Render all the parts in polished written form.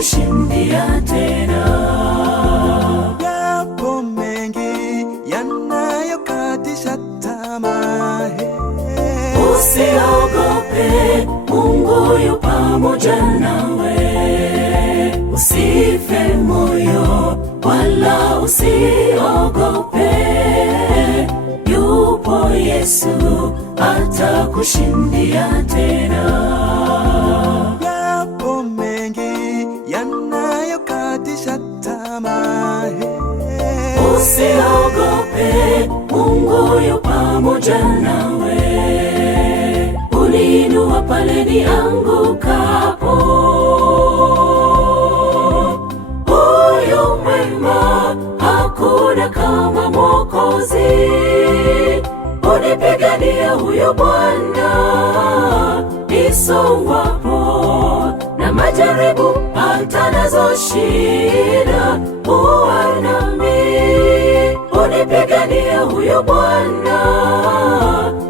atakushindia tena. Yapo mengi yanayokatisha tamaa, usiogope, Mungu yu pamoja nawe. Usife moyo wala usiogope, yupo Yesu atakushindia tena. Yapo mengi yanayokatisha tamaa, usiogope, Mungu yu pamoja nawe. Uliinua pale niangukapo, huyu mwema, hakuna kama Mwokozi. Unipigania huyo Bwana, nisowapo na majaribu hata nazo shida, huwa nami. Unipigania huyo Bwana,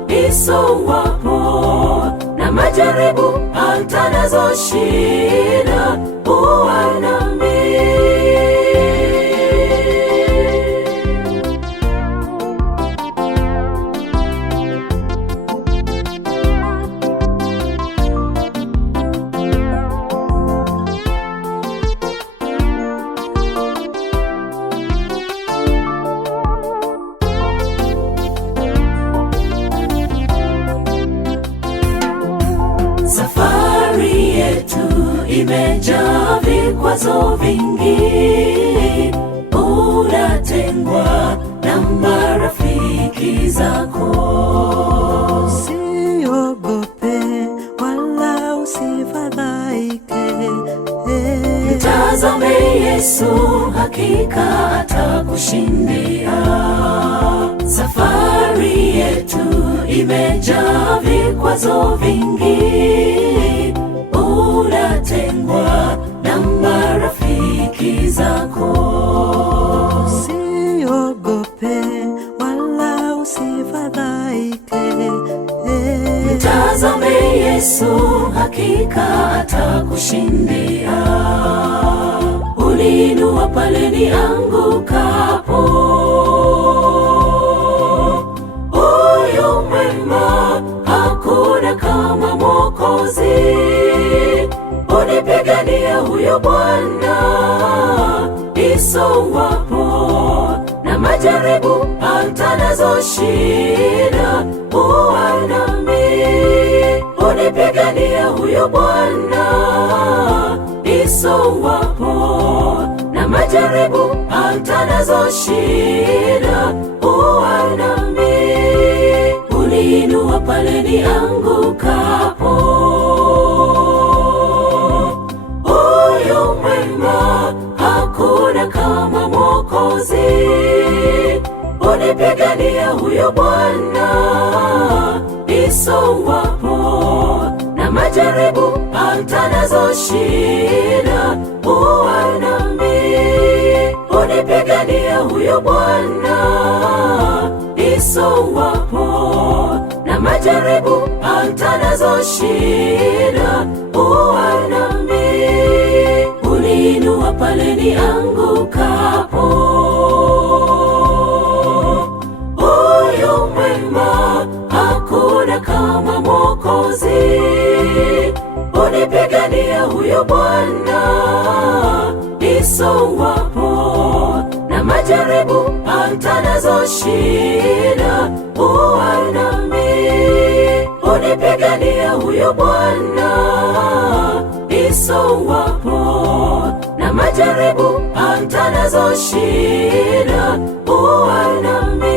nisowapo na majaribu hata nazo shida, huwa nami. Safari yetu imejaa vikwazo vingi, unatengwa na marafiki zako. usiogope wala usifadhaike, Mtazame Yesu, hakika atakushindia. Safari yetu imejaa vikwazo vingi, unatengwa na marafiki zako. usiogope wala usifadhaike, Mtazame Yesu, hakika atakushindia. Uliinua pale niangukapo, huyu mwema, hakuna kama Mwokozi. Unipigania huyo Bwana, nisowapo na majaribu hata nazo shida, huwa nami. Unipigania huyo Bwana, nisowapo na majaribu hata nazo shida, huwa nami. Uliinua pale niangukapo, huyu mwema, hakuna kama Mwokozi. Unipigania huyo Bwana, nisowapo na majaribu hata nazo shida, huwa nami. Unipigania huyo Bwana, nisowapo na majaribu hata nazo shida, huwa nami. Uliinua pale niangukapo, huyu mwema, hakuna kama Mwokozi. Unipigania huyo Bwana, nisowapo na majaribu hata nazo shida, huwa nami. Unipigania huyo Bwana, nisowapo na majaribu hata nazo shida, huwa nami.